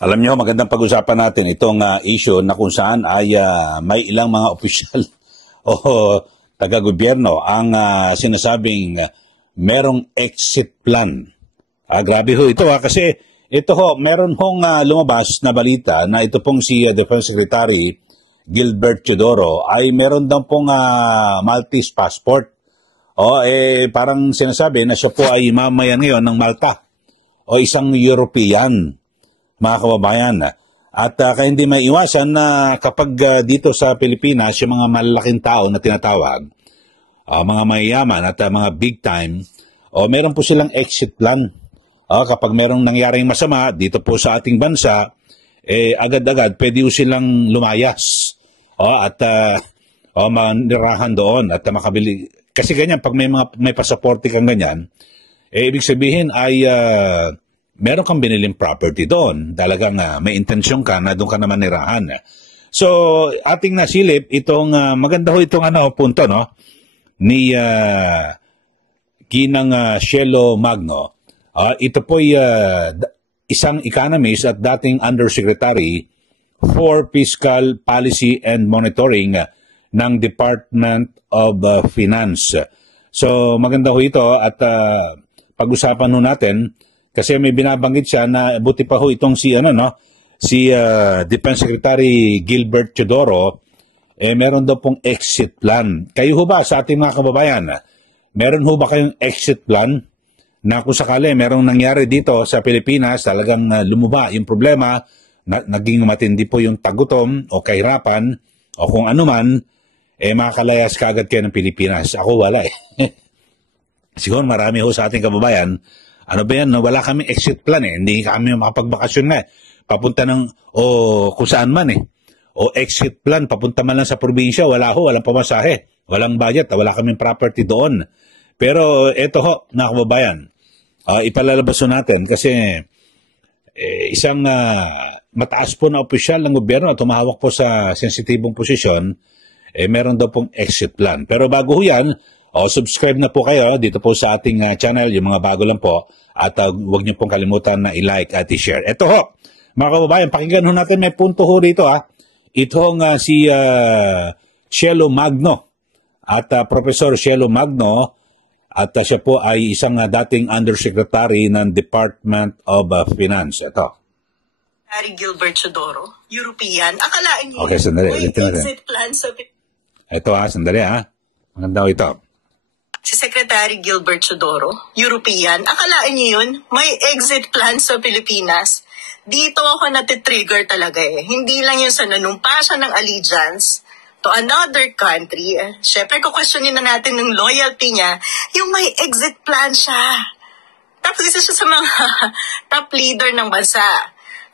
Alam nyo, magandang pag-usapan natin itong issue na kung saan ay may ilang mga opisyal o taga-gobyerno ang sinasabing merong exit plan. Grabe ho ito kasi ito ho, meron hong lumabas na balita na ito pong si Defense Secretary Gilbert Teodoro ay meron daw pong Maltese passport. Parang sinasabi na siya po ay mamayan ngayon ng Malta o isang European, mga kababayan. At kaya hindi may iwasan na kapag dito sa Pilipinas, yung mga malalaking tao na tinatawag, mga mayayaman at mga big time, meron po silang exit plan. Kapag merong nangyaring masama dito po sa ating bansa, agad-agad pwede silang lumayas at manirahan doon at makabili. Kasi ganyan, pag may pasaporte kang ganyan, ibig sabihin ay meron kang biniling property doon. Talagang may intensyon ka na doon ka naman nirahan. So, ating nasilip, itong maganda ho itong punto ni Ginang Cielo Magno. Ito po'y isang economist at dating Undersecretary for Fiscal Policy and Monitoring ng Department of Finance. So, maganda ho ito at pag-usapan ho natin kasi may binabanggit siya na buti pa ho itong si Defense Secretary Gilbert Teodoro, meron daw pong exit plan. Kayo ho ba sa ating mga kababayan, meron ho ba kayong exit plan na kung sakali merong nangyari dito sa Pilipinas, talagang lumuba yung problema, naging matindi po yung tagutom o kahirapan o kung ano man, makalayas kaagad kayo ng Pilipinas. Ako wala Siguro marami ho sa ating kababayan, ano ba yan, wala kami exit plan hindi kami makapagbakasyon nga papunta ng kung saan man o exit plan, papunta man lang sa probinsya, walang pamasahe, walang budget, wala kaming property doon. Pero eto ho, na kababayan, ipalalabas natin kasi isang mataas po na opisyal ng gobyerno at tumahawak po sa sensitibong posisyon, meron daw pong exit plan. Pero bago ho yan, subscribe na po kayo dito po sa ating channel, yung mga bago lang po, at huwag niyo pong kalimutan na i-like at i-share. Ito ho, mga kababayan, pakinggan ho natin, may punto ho rito Ito si Cielo Magno at Professor Cielo Magno at siya po ay isang dating Undersecretary ng Department of Finance. Ito. Secretary Gilbert Teodoro, European. Akalain niyo okay, sandali. may exit plan sa... Ito sandali Maganda ito. Si Secretary Gilbert Teodoro, European. Akalain niyo yun? May exit plan sa Pilipinas. Dito ako natitrigger talaga Hindi lang yun sa nanumpa siya ng allegiance to another country. Siyempre, kukwestiyonin na natin ng loyalty niya, yung may exit plan siya. Tapos isa siya sa mga top leader ng bansa.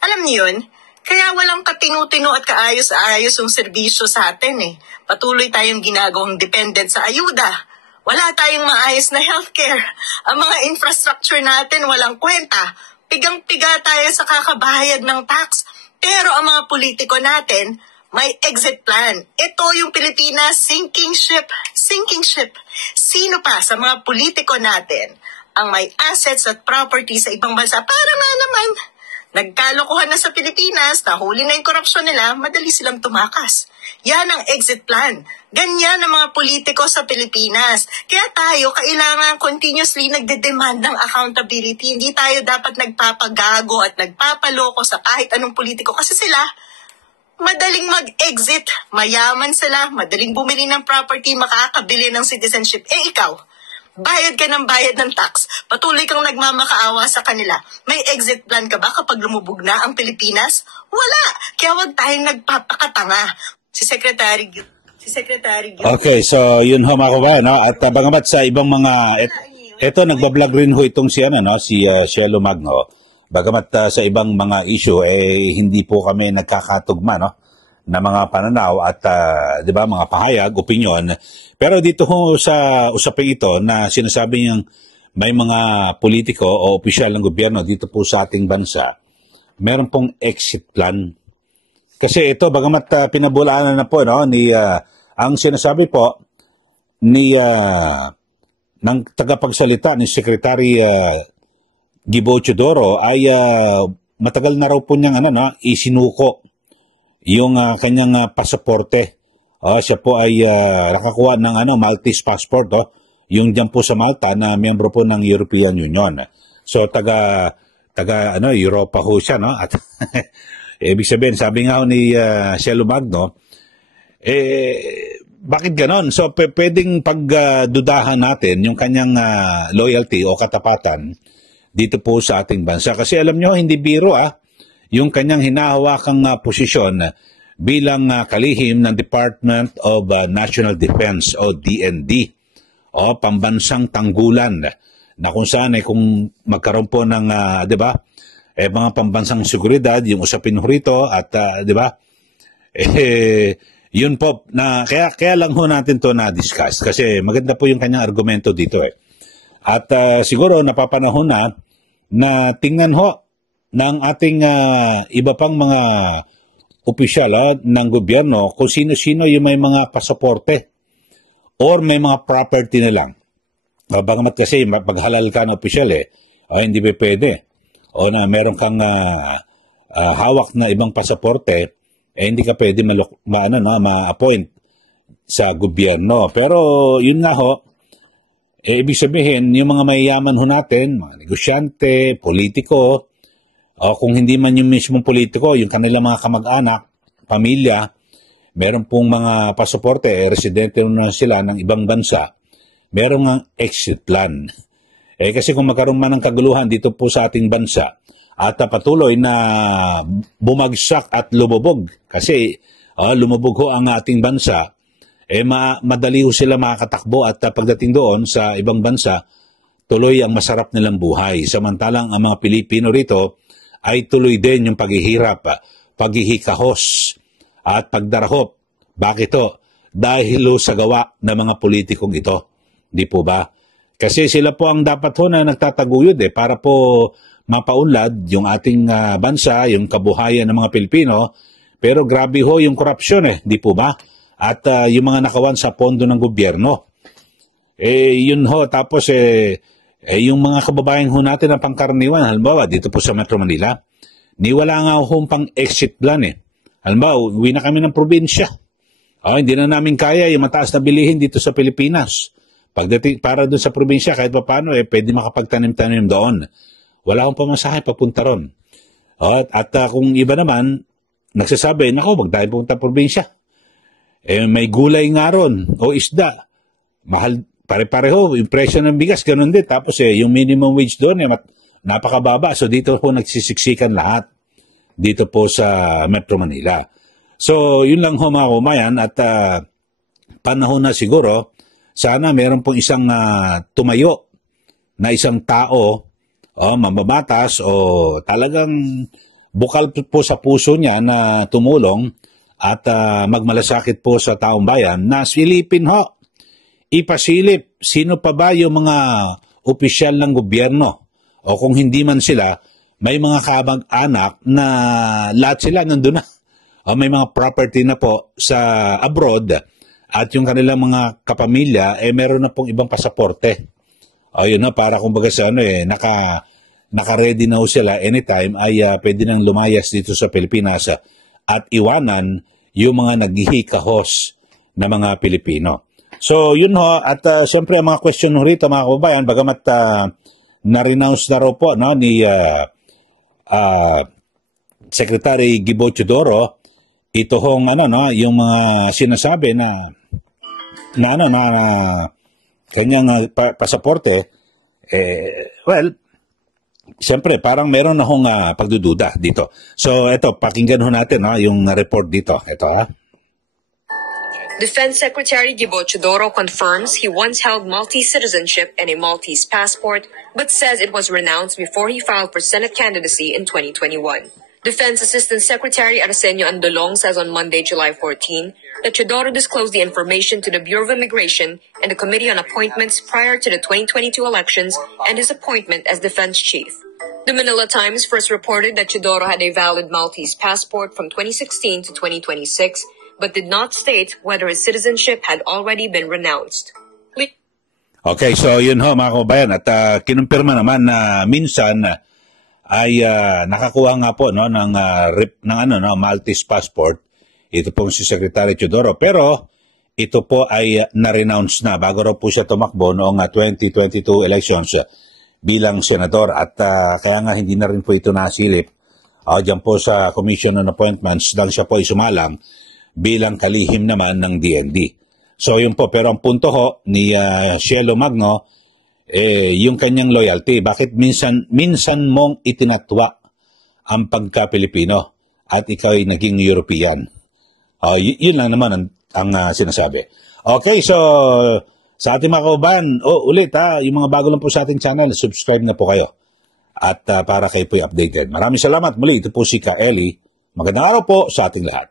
Alam niyo yun? Kaya walang katinu-tinu at kaayos-ayos yung serbisyo sa atin Patuloy tayong ginagawang dependent sa ayuda. Wala tayong maayos na healthcare. Ang mga infrastructure natin walang kwenta. Pigang-piga tayo sa kakabayad ng tax. Pero ang mga politiko natin, may exit plan. Ito yung Pilipinas, sinking ship. Sinking ship. Sino pa sa mga politiko natin ang may assets at property sa ibang bansa? Para nga naman, nagkalokohan na sa Pilipinas, nahuli na yung korupsyon nila, madali silang tumakas. Yan ang exit plan. Ganyan ang mga politiko sa Pilipinas. Kaya tayo, kailangan continuously nagde-demand ng accountability. Hindi tayo dapat nagpapagago at nagpapaloko sa kahit anong politiko. Kasi sila, madaling mag-exit. Mayaman sila, madaling bumili ng property, makakabili ng citizenship. Ikaw, bayad ka ng bayad ng tax. Patuloy kang nagmamakaawa sa kanila. May exit plan ka ba kapag lumubog na ang Pilipinas? Wala. Kaya wag tayong nagpapakatanga. Si Secretary Okay, so yun ho mga kababayan, at bangamat sa ibang mga ito nagbablog rin ho itong si Cielo Magno. Bagamat sa ibang mga issue hindi po kami nagkakatugma na mga pananaw at 'di ba mga pahayag, opinion. Pero dito ho sa usaping ito na sinasabi niyang may mga politiko o opisyal ng gobyerno dito po sa ating bansa, meron pong exit plan. Kasi ito bagamat pinabulaanan na po ni ang sinasabi po ni ng tagapagsalita ni Secretary Gilbert Teodoro ay matagal na raw po niyang isinuko yung kanyang pasaporte. Siya po ay nakakuha ng Maltese passport, yung dyan po sa Malta na miyembro po ng European Union. So taga Europa ho siya, no? At ibig sabihin, sabi nga ho ni Cielo Magno, bakit ganon? So pwedeng pagdudahan natin yung kanyang loyalty o katapatan dito po sa ating bansa. Kasi alam nyo, hindi biro yung kanyang hinahawakang posisyon bilang kalihim ng Department of National Defense o DND o pambansang tanggulan na kung saan kung magkaroon po ng di ba mga pambansang seguridad yung usapin rito at di ba yun po na kaya lang ho natin to na discuss kasi maganda po yung kanyang argumento dito at siguro napapanahon na tingnan ho ng ating iba pang mga opisyal ng gobyerno kung sino-sino yung may mga pasaporte or may mga property na lang. Bagamat kasi paghalal ka ng opisyal hindi pa pwede. O na meron kang hawak na ibang pasaporte, hindi ka pwede ma-appoint sa gobyerno. Pero yun nga ho, ibig sabihin, yung mga mayayaman ho natin, mga negosyante, politiko, o kung hindi man yung mismong politiko, yung kanilang mga kamag-anak, pamilya, meron pong mga pasaporte, residente na sila ng ibang bansa, meron ng exit plan. Kasi kung magkaroon man ng kaguluhan dito po sa ating bansa, at patuloy na bumagsak at lumubog, kasi lumubog ho ang ating bansa, madali ho sila makakatakbo at pagdating doon sa ibang bansa, tuloy ang masarap nilang buhay. Samantalang ang mga Pilipino rito, ay tuloy din yung paghihirap, paghihikahos, at pagdarahop. Bakit to? Dahil sa gawa ng mga politikong ito. Di po ba? Kasi sila po ang dapat ho na nagtataguyod para po mapaunlad yung ating bansa, yung kabuhayan ng mga Pilipino. Pero grabe ho yung korupsyon di po ba? At yung mga nakawan sa pondo ng gobyerno. Yun ho, tapos yung mga kababayan ho natin na pangkaraniwan, halimbawa dito po sa Metro Manila, wala nga ho pang exit plan Halimbawa, uwi na kami ng probinsya. Hindi na namin kaya yung mataas na bilihin dito sa Pilipinas. Pagdating para doon sa probinsya, kahit pa paano, pwede makapagtanim-tanim doon. Wala akong pamasahe papunta ron. At kung iba naman, nagsasabi, wag tayo pupunta probinsya. May gulay nga ron, o isda. Mahal, pare-pareho, yung presyo ng bigas, ganun din. Tapos yung minimum wage doon, napakababa. So dito po nagsisiksikan lahat. Dito po sa Metro Manila. So yun lang ho mga kumayan at panahon na siguro, sana meron pong isang tumayo na isang tao, mamabatas o talagang bukal po sa puso niya na tumulong at magmalasakit po sa taong bayan na silipin ho. Ipasilip, sino pa ba yung mga opisyal ng gobyerno? O kung hindi man sila, may mga kamag-anak na lahat sila nandun na. O may mga property na po sa abroad at yung kanilang mga kapamilya, meron na pong ibang pasaporte. O yun na, para kumbaga sa naka-ready na ho sila anytime ay pwede nang lumayas dito sa Pilipinas at iwanan yung mga naghihikahos na mga Pilipino. So yun ho, at siyempre ang mga question ho rito mga kababayan, bagamat na-renounce na raw po ni Secretary Gibo Teodoro, ito hong yung mga sinasabi na kanyang pasaporte, well, siyempre parang meron na hong pagdududa dito. So ito, pakinggan ho natin yung report dito. Ito Defense Secretary Gibo Teodoro confirms he once held Maltese citizenship and a Maltese passport, but says it was renounced before he filed for Senate candidacy in 2021. Defense Assistant Secretary Arsenio Andolong says on Monday, July 14, that Teodoro disclosed the information to the Bureau of Immigration and the Committee on Appointments prior to the 2022 elections and his appointment as defense chief. The Manila Times first reported that Teodoro had a valid Maltese passport from 2016 to 2026, but did not state whether his citizenship had already been renounced. Okay, so yun ho mga kababayan, at kinumpirma naman na minsan ay nakakuha nga po no ng Maltese passport. Ito pong si Secretary Teodoro, pero ito po ay na-renounce na bago raw po siya tumakbo noong 2022 elections bilang senador, at kaya nga hindi na rin po ito nasilip diyan po sa Commission on Appointments dahil siya po ay sumalang bilang kalihim naman ng DND. So yun po, pero ang punto ho ni Cielo Magno, yung kanyang loyalty. Bakit minsan mong itinatwa ang pagka-Pilipino at ikaw ay naging European? Yun lang naman ang sinasabi. Okay, so sa ating mga kauban, ulit yung mga bago lang po sa ating channel, subscribe na po kayo. At para kayo po updated. Maraming salamat muli. Ito po si Ka Eli. Magandang araw po sa ating lahat.